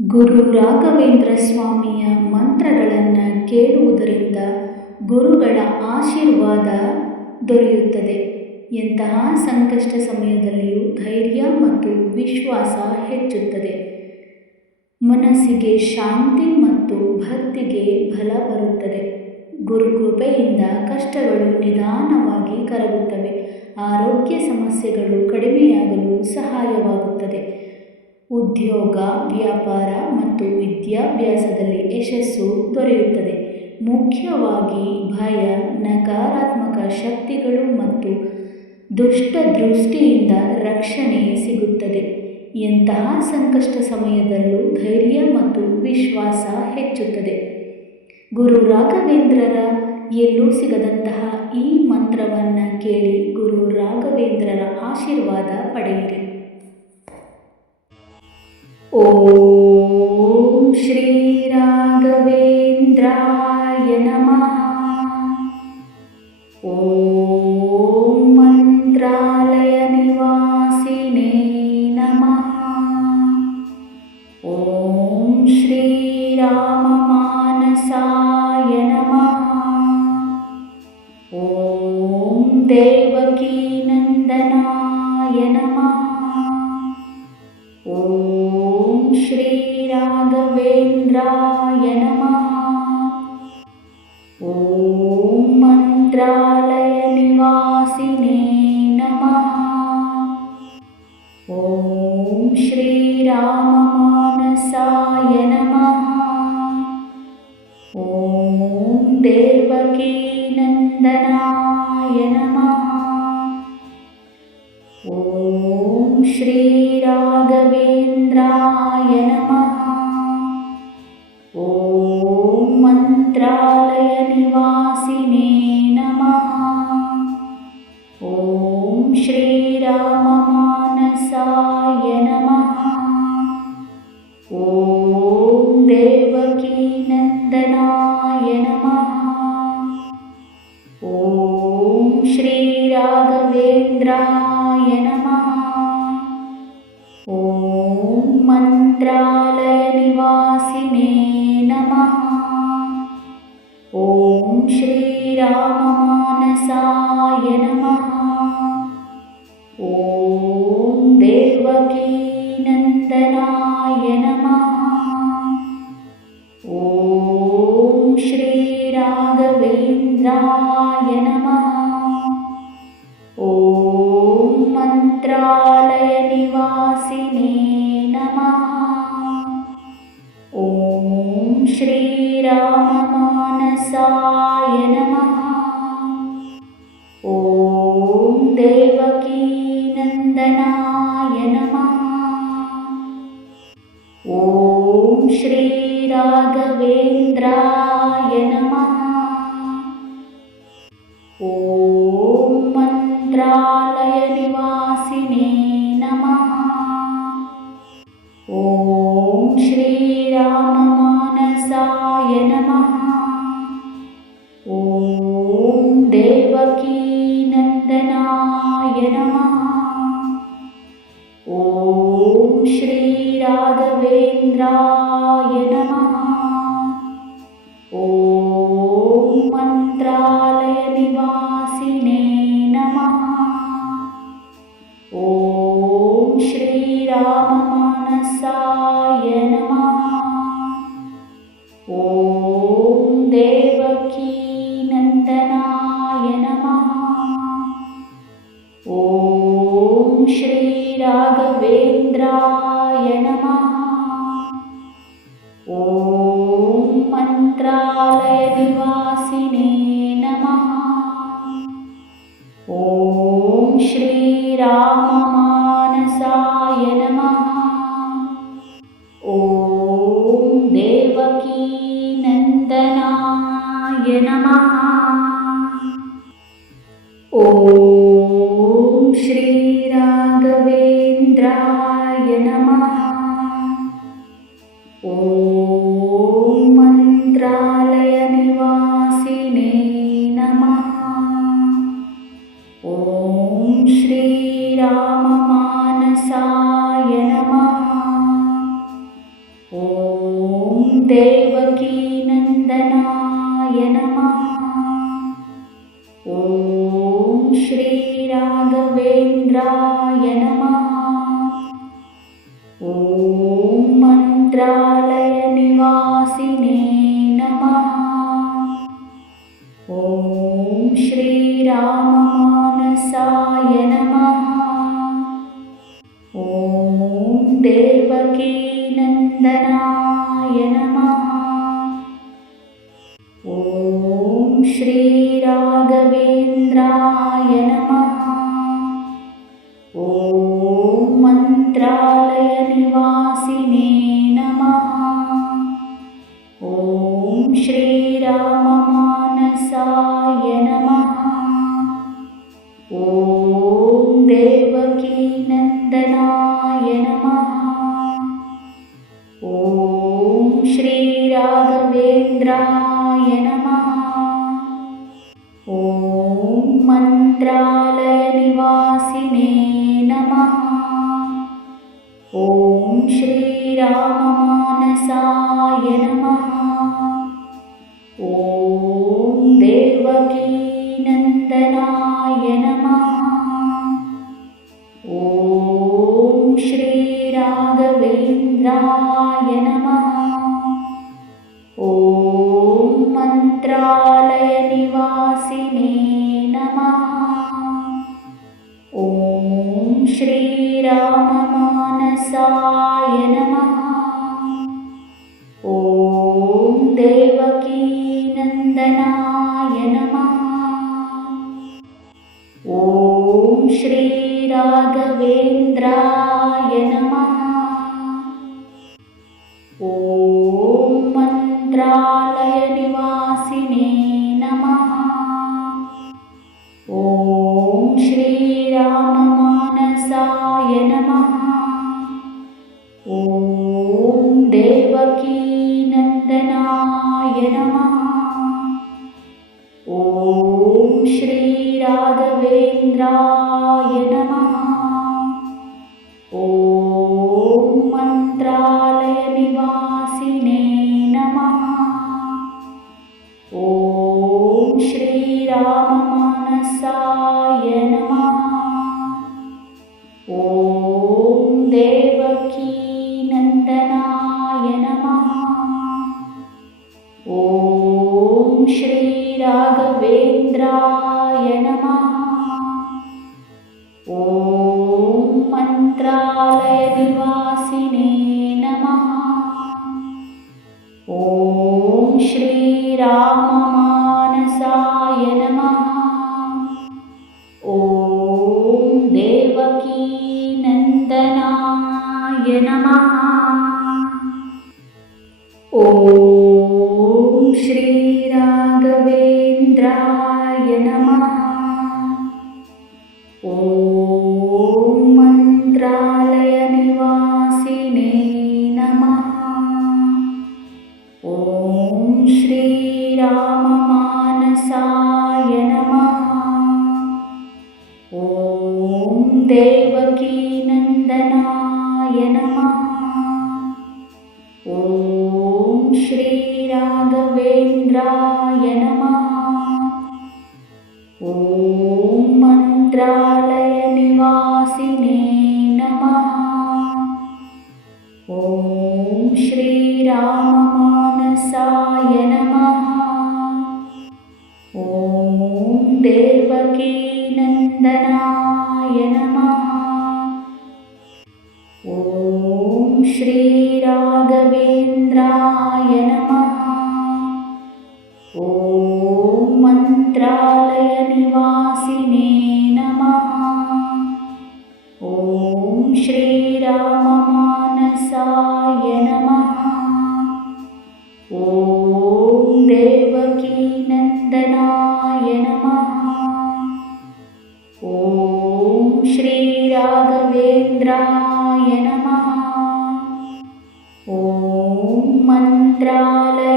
ಗುರು ರಾಘವೇಂದ್ರ ಸ್ವಾಮಿಯ ಮಂತ್ರಗಳನ್ನು ಕೇಳುವುದರಿಂದ ಗುರುಗಳ ಆಶೀರ್ವಾದ ದೊರೆಯುತ್ತದೆ. ಎಂತಹ ಸಂಕಷ್ಟ ಸಮಯದಲ್ಲಿಯೂ ಧೈರ್ಯ ಮತ್ತು ವಿಶ್ವಾಸ ಹೆಚ್ಚುತ್ತದೆ. ಮನಸ್ಸಿಗೆ ಶಾಂತಿ ಮತ್ತು ಭಕ್ತಿಗೆ ಬಲ ಬರುತ್ತದೆ. ಗುರುಕೃಪೆಯಿಂದ ಕಷ್ಟಗಳು ನಿಧಾನವಾಗಿ ಕರಗುತ್ತವೆ. ಆರೋಗ್ಯ ಸಮಸ್ಯೆಗಳು ಕಡಿಮೆಯಾಗಲು ಸಹಾಯವಾಗುತ್ತದೆ. ಉದ್ಯೋಗ, ವ್ಯಾಪಾರ ಮತ್ತು ವಿದ್ಯಾಭ್ಯಾಸದಲ್ಲಿ ಯಶಸ್ಸು ದೊರೆಯುತ್ತದೆ. ಮುಖ್ಯವಾಗಿ ಭಯ, ನಕಾರಾತ್ಮಕ ಶಕ್ತಿಗಳು ಮತ್ತು ದುಷ್ಟ ದೃಷ್ಟಿಯಿಂದ ರಕ್ಷಣೆ ಸಿಗುತ್ತದೆ. ಎಂತಹ ಸಂಕಷ್ಟ ಸಮಯದಲ್ಲೂ ಧೈರ್ಯ ಮತ್ತು ವಿಶ್ವಾಸ ಹೆಚ್ಚುತ್ತದೆ. ಗುರು ರಾಘವೇಂದ್ರರ ಎಲ್ಲೂ ಸಿಗದಂತಹ ಈ ಮಂತ್ರವನ್ನು ಕೇಳಿ ಗುರು ರಾಘವೇಂದ್ರರ ಆಶೀರ್ವಾದ ಪಡೆಯಿರಿ. ಓಂ ಶ್ರೀ ರಾಘವೇಂದ್ರಾಯ ನಮಃ. ಓಂ ಮಂತ್ರಾಲಯ ನಿವಾಸಿನೇ ನಮಃ. ಓಂ ಶ್ರೀ ರಾಮ ಮಾನಸಾಯ ನಮಃ. ಓಂ ದೇವಕೀ ನಂದನಾಯ ನಮಃ. ಓಂ ಶ್ರೀ ರಾಘವೇಂದ್ರಾಯ ನಮಃ. ಓಂ ಮಂತ್ರಾಲಯ ನಿವಾಸಿನೇ ನಮಃ. ಓಂ ಶ್ರೀ ರಾಮ ಮಾನಸಾಯ ನಮಃ. ಓಂ ದೇವಕೀ ನಂದನಾಯ ನಮಃ. ಓಂ ಶ್ರೀ ರಾಘವೇಂದ್ರಾಯ ನಮಃ. ಓಂ ಮಂತ್ರಾಲಯ ನಿವಾಸಿನೇ ನಮಃ. ಓಂ ಶ್ರೀ ರಾಮ ಮಾನಸಾಯ ನಮಃ. ಓಂ ದೇವಕೀ ನಂದನಾಯ ನಮಃ. ಓಂ ಶ್ರೀ ರಾಘವೇಂದ್ರಾಯ ನಮಃ. ಓಂ ಮಂತ್ರಾಲಯ ನಿವಾಸಿನೇ ನಮಃ. ಓಂ ಶ್ರೀ ರಾಮ ಮಾನಸಾಯ ನಮಃ. ಓಂ ದೇವಕೀ ನಂದನಾಯ ನಮಃ. ಓಂ ಶ್ರೀ ರಾಘವೇಂದ್ರಾಯ ನಮಃ. ಓಂ ಮಂತ್ರಾಲಯ ನಿವಾಸಿನೇ ನಮಃ. ಓಂ ಶ್ರೀ ರಾಮ ಮಾನಸಾಯ ನಮಃ. ಓಂ ದೇವಕೀ ನಂದನಾಯ ನಮಃ. ಓಂ ಶ್ರೀ ರಾಘವೇಂದ್ರಾಯ ನಮಃ. ಓಂ ಮಂತ್ರಾಲಯ ನಿವಾಸಿನೇ ನಮಃ. ಓಂ ಶ್ರೀ ರಾಮ ಮಾನಸಾಯ ನಮಃ. ಓಂ ದೇವಕೀ ನಂದನಾಯ ನಮಃ. ಓಂ ಶ್ರೀ ರಾಘವೇಂದ್ರಾಯ ನಮಃ. ಓಂ ಮಂತ್ರಾಲಯ ನಿವಾಸಿನೇ ನಮಃ. ಓಂ ಶ್ರೀ ರಾಮ ಮಾನಸಾಯ ನಮಃ. ಓಂ ದೇವಕೀ ನಂದನಾಯ ನಮಃ. ಓಂ ಶ್ರೀ ರಾಘವೇಂದ್ರಾಯ ನಮಃ. ಓಂ ಮಂತ್ರಾಲಯ ನಿವಾಸಿನೇ ನಮಃ. ಓಂ ಶ್ರೀ ರಾಮ ಮಾನಸಾಯ ನಮಃ. ಓಂ ದೇವಕೀ ನಂದನಾಯ ನಮಃ. ಓಂ ಶ್ರೀ ರಾಘವೇಂದ್ರಾಯ ನಮಃ. ಓಂ ಮಂತ್ರಾಲಯ ನಿವಾಸಿನೇ ನಮಃ. ಓಂ ಶ್ರೀ ರಾಮ ಮಾನಸಾಯ ನಮಃ. ಓಂ देवकीनन्दनाय नमः। ॐ श्रीराघवेन्द्राय नमः। ॐ मन्त्रालयनिवासिने नमः। ॐ श्रीराममानसाय नमः। ॐ देवकीनन्दनाय नमः। ॐ श्रीराघवेन्द्राय नमः। ॐ मन्त्रालयनिवासिने नमः। ॐ श्रीराममानसाय नमः। ॐ देवकीनन्दनाय नमः। ॐ श्रीराघवेन्द्राय नमः। ॐ मन्त्रालयनिवासिने नमः। ॐ श्रीराममानसाय नमः। ॐ देवकीनन्दनाय नमः। ॐ श्रीराघवेन्द्राय नमः। ॐ मन्त्रालयनिवासिने नमः। ॐ श्रीराममानसाय नमः। ॐ देवकीनन्दनाय नमः। ॐ श्रीराघवेन्द्राय नमः। ॐ मन्त्रालयनिवासिने नमः। ॐ श्रीराममानसाय नमः। ॐ देवकीनन्दनाय नमः। ॐ श्रीराघवेन्द्राय नमः। ॐ मन्त्रालयनिवासिने नमः। ॐ श्रीराममानसाय नमः। ॐ देवकीनन्दनाय नमः। ॐ श्रीराघवेन्द्राय नमः। ॐ मन्त्रालयनिवासिने नमः। ॐ श्रीराममानसाय नमः। ॐ देवकीनन्दनाय नमः। ॐ श्रीराघवेन्द्राय नमः। ॐ मन्त्रालयनिवासिने नमः। ॐ श्रीराममानसाय नमः। ॐ देवकीनन्दनाय नमः। ॐ श्रीराघवेन्द्राय नमः। ॐ मन्त्रालयनिवासिने नमः। ॐ श्रीराममानसाय नमः। ॐ देवकीनन्दनाय नमः। ॐ श्रीराघवेन्द्राय नमः। ॐ मन्त्रालयनिवासिने नमः। ॐ श्रीराममानसाय नमः। ॐ देवकीनन्दनाय नमः। ॐ श्रीराघवेन्द्राय नमः। ॐ मन्त्रालयनिवासिने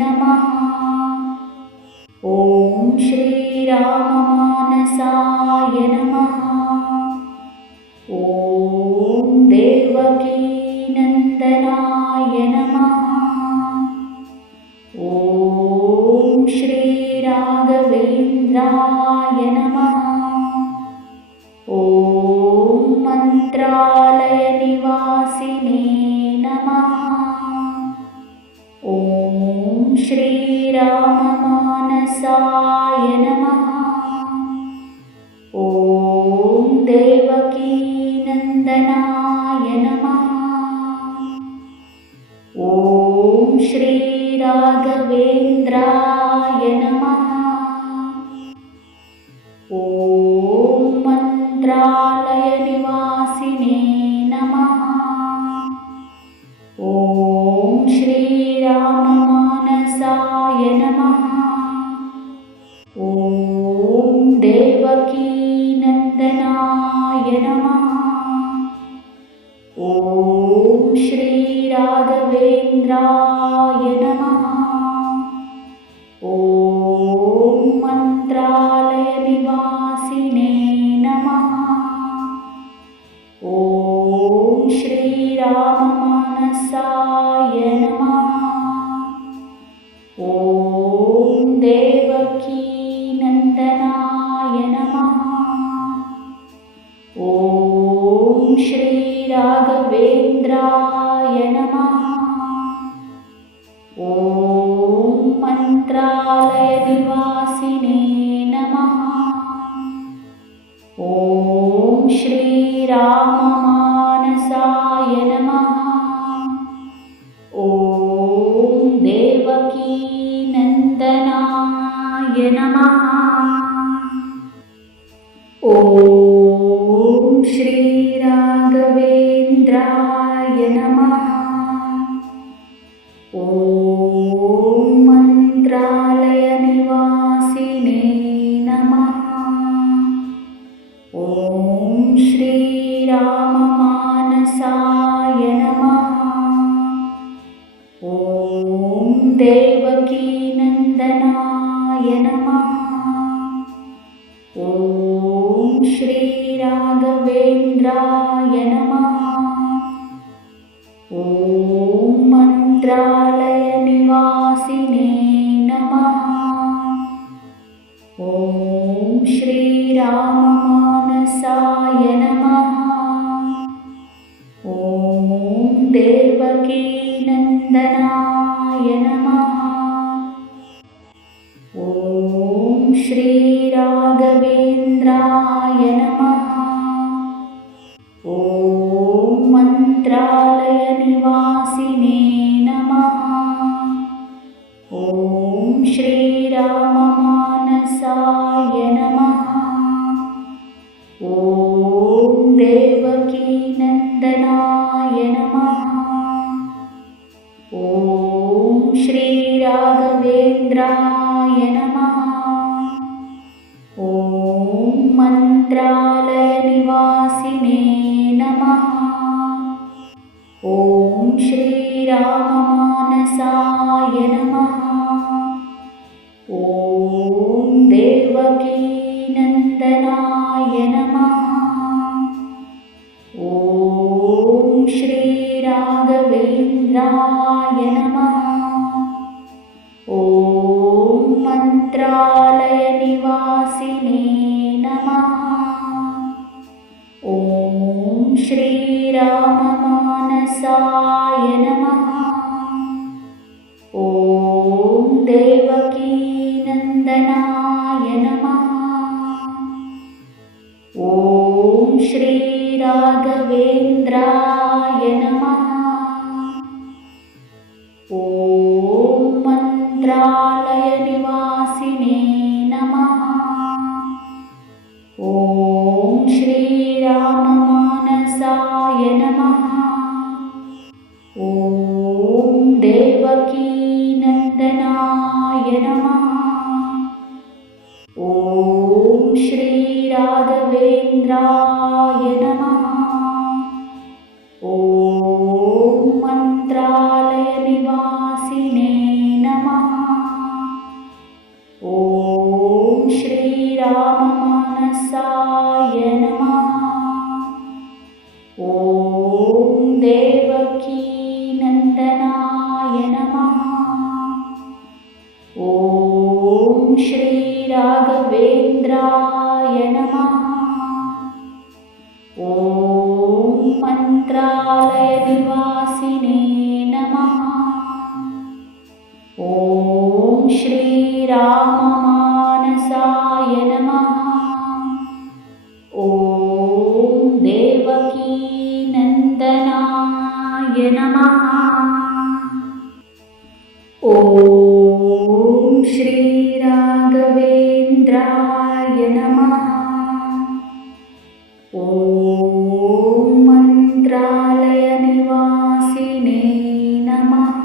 नमः। ॐ श्रीराममानसाय नमः। ॐ देवकीनन्दनाय ಮಾನಸಾಯ ನಮಃ. ಓಂ ದೇವಕೀನಂದನಾಯ ನಮಃ. ಓಂ ಶ್ರೀ ರಾಘವೇಂದ್ರಾಯ ನಮಃ. ಓಂ ಮಂತ್ರಾಲಯ ನಿವಾಸಿನೇ ನಮಃ. ಓಂ ಶ್ರೀರಾಮ ಮಾನಸಾಯ ನಮಃ. ಓಂ ದೇವಕೀನಂದನಾಯ ನಮಃ. ಓಂ ಶ್ರೀ ರಾಘವೇಂದ್ರಾಯ ನಮಃ. ಓಂ ಮಂತ್ರಾಲಯ ನಿವಾಸಿನೇ ನಮಃ. ಓಂ ಶ್ರೀರಾಮ ಮಾನಸಾಯ ನಮಃ. ಓಂ ದೇವಕೀನಂದನಾಯ ನಮಃ. ಓಂ ಶ್ರೀ ರಾಘವೇಂದ್ರಾಯ ನಮಃ. ಓಂ ಮಂತ್ರಾಲಯ ನಿವಾಸಿನೇ ನಮಃ. ಓಂ ಶ್ರೀರಾಮ ಮಾನಸಾಯ ನಮಃ. ಓಂ ದೇವಕೀನಂದನಾಯ ನಮಃ. ಓಂ ಶ್ರೀ ರಾಘವೇಂದ್ರಾಯ ನಮಃ. ಓಂ ಮಂತ್ರಾಲಯ ನಿವಾಸಿನೇ ನಮಃ. ಓಂ ಶ್ರೀರಾಮ ಮಾನಸಾಯ ನಮಃ. ಓಂ ದೇವಕೀನಂದನಾಯ ನಮಃ. ಓಂ ಶ್ರೀ ರಾಘವೇಂದ್ರಾಯ ನಮಃ. ಓಂ ಮಂತ್ರಾಲಯ ನಿವಾಸಿನೇ ನಮಃ. ಓಂ ಶ್ರೀರಾಮ ಮಾನಸಾಯ ನಮಃ. ಓಂ ದೇವಕೀನಂದನಾಯ ನಮಃ. ಓಂ ಶ್ರೀ ರಾಘವೇಂದ್ರಾಯ ನಮಃ. ಓಂ ಮಂತ್ರಾಲಯ ನಿವಾಸಿನೇ ನಮಃ. ಓಂ ಶ್ರೀರಾಮ ಮಾನಸಾಯ ನಮಃ. ಓಂ ದೇವಕೀನಂದನಾಯ ನಮಃ. ಓಂ ಶ್ರೀ ರಾಘವೇಂದ್ರಾಯ ನಮಃ. ಓಂ ಮಂತ್ರಾಲಯ ನಿವಾಸಿನೇ ನಮಃ. ಓಂ ಶ್ರೀರಾಮ ಮಾನಸಾಯ ನಮಃ. ಓಂ ದೇವಕೀನಂದನಾಯ ನಮಃ. ಓಂ ಶ್ರೀ ರಾಘವೇಂದ್ರಾಯ ನಮಃ. ಓಂ ಮಂತ್ರಾಲಯ ನಿವಾಸಿನೇ ನಮಃ. ಓಂ ಶ್ರೀರಾಮ ಮಾನಸಾಯ ನಮಃ. ಓಂ ದೇವಕೀನಂದನಾಯ ನಮಃ. ಓಂ ಶ್ರೀ ರಾಘವೇಂದ್ರಾಯ ನಮಃ. ಓಂ ಮಂತ್ರಾಲಯ ನಿವಾಸಿನೇ ನಮಃ. ಓಂ ಶ್ರೀರಾಮ ಮಾನಸಾಯ ನಮಃ. ಓಂ ದೇವಕೀನಂದನಾಯ ನಮಃ. ಓಂ ಶ್ರೀ ರಾಘವೇಂದ್ರಾಯ ನಮಃ. ಓಂ ಮಂತ್ರಾಲಯ ನಿವಾಸಿನೇ ನಮಃ. ಓಂ ಶ್ರೀರಾಮ ಮಾನಸಾಯ ನಮಃ. ಓಂ ದೇವಕೀನಂದನಾಯ ನಮಃ. ಓಂ ಶ್ರೀ ರಾಘವೇಂದ್ರಾಯ ನಮಃ. ಓಂ ಮಂತ್ರಾಲಯ ನಿವಾಸಿನೇ ನಮಃ. ಓಂ ಶ್ರೀರಾಮ ನಮಃ. ಓಂ ಶ್ರೀ ರಾಘವೇಂದ್ರಾಯ ನಮಃ. ಓಂ ಮಂತ್ರಾಲಯ ನಿವಾಸಿನೇ ನಮಃ.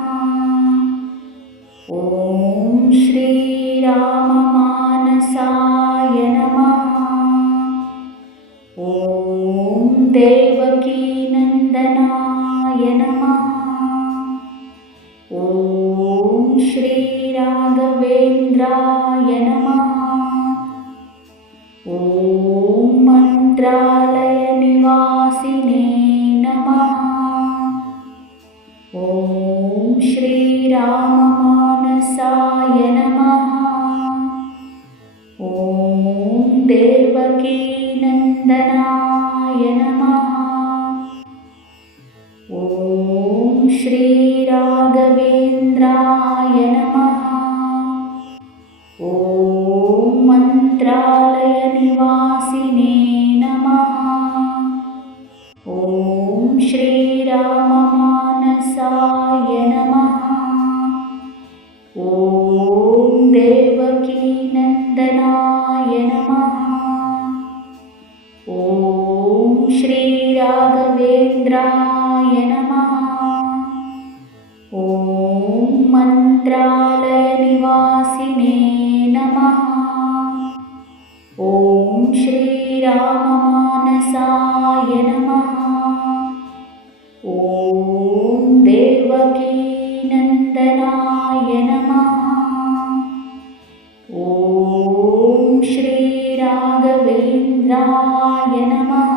ಓಂ ಶ್ರೀ ರಾಮ ಮಾನಸಾಯ ನಮಃ. ಓಂ ದೇವಕೀ ನಂದನಾಯ ನಮಃ. ಓಂ ಶ್ರೀ ರಾಘವೇಂದ್ರಾಯ ನಮಃ. ಓಂ ಮಂತ್ರಾಲಯ ನಿವಾಸಿನೇ ನಮಃ. ಓಂ ಶ್ರೀ ರಾಮ ಮಾನಸಾಯ ನಮಃ. ಓಂ ದೇವಕೀ ನಂದನಾಯ ನಮಃ. ಓಂ ಶ್ರೀ ರಾಘವೇಂದ್ರಾಯ ನಮಃ. ಓಂ ಮಂತ್ರಾಲಯ ನಿವಾಸಿನೇ ನಮಃ. ಓಂ ಶ್ರೀ ರಾಮ ಮಾನಸಾಯ ನಮಃ. ಓಂ ದೇವಕೀ ನಂದನಾಯ ನಮಃ. ಓಂ ಶ್ರೀ ರಾಘವೇಂದ್ರಾಯ ನಮಃ. ಓಂ ಮಂತ್ರಾಲಯ ನಿವಾಸಿನೇ ನಮಃ. ಓಂ ಶ್ರೀ ರಾಮ ಮಾನಸಾಯ ನಮಃ. ಓಂ ದೇವಕೀ ನಂದನಾಯ ನಮಃ. ಓಂ ಶ್ರೀ ರಾಘವೇಂದ್ರಾಯ ನಮಃ.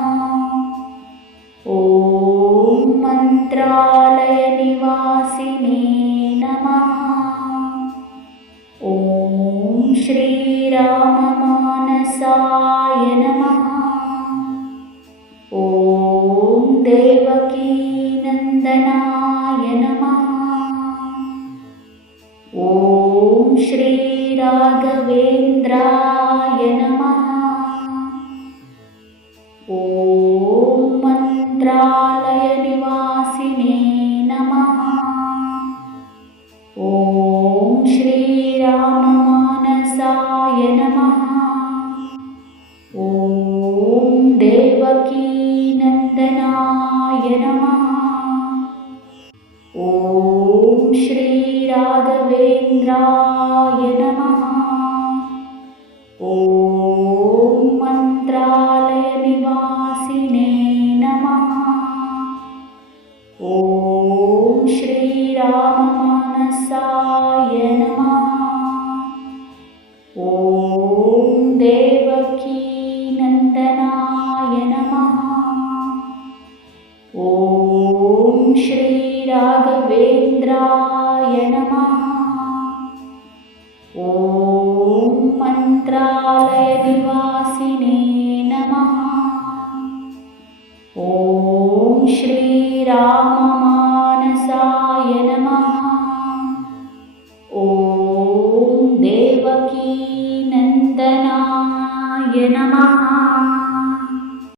ಓಂ ಮಂತ್ರಾಲಯ ನಿವಾಸಿನೇ ನಮಃ. ಓಂ ಶ್ರೀ ರಾಮ ಮಾನಸಾಯ ನಮಃ. ಓಂ ದೇವಕೀ ನಂದನಾಯ ನಮಃ. ಓಂ ಶ್ರೀ ರಾಘವೇಂದ್ರಾಯ ನಮಃ. ಓಂ ಮಂತ್ರಾಲಯ ನಿವಾಸಿನೇ ನಮಃ. ಓಂ ಶ್ರೀ ರಾಮ ಮಾನಸಾಯ ನಮಃ. ಓಂ ದೇವಕೀ ನಂದನಾಯ ನಮಃ. ಓಂ ಶ್ರೀ ರಾಘವೇಂದ್ರಾಯ ನಮಃ. ಓಂ ಮಂತ್ರಾಲಯ ನಿವಾಸಿನೇ ನಮಃ. ಓಂ ಶ್ರೀ ರಾಮ ಮಾನಸಾಯ ನಮಃ. ಓಂ ದೇವಕೀ ನಂದನಾಯ ನಮಃ. ಓಂ ಶ್ರೀ ರಾಘವೇಂದ್ರಾಯ ನಮಃ. ಓಂ ಮಂತ್ರಾಲಯ ನಿವಾಸಿನೇ ನಮಃ. ಓಂ ಶ್ರೀ ರಾಮ ಮಾನಸಾಯ ನಮಃ. ಓಂ ದೇವಕೀ ನಂದನಾಯ ನಮಃ.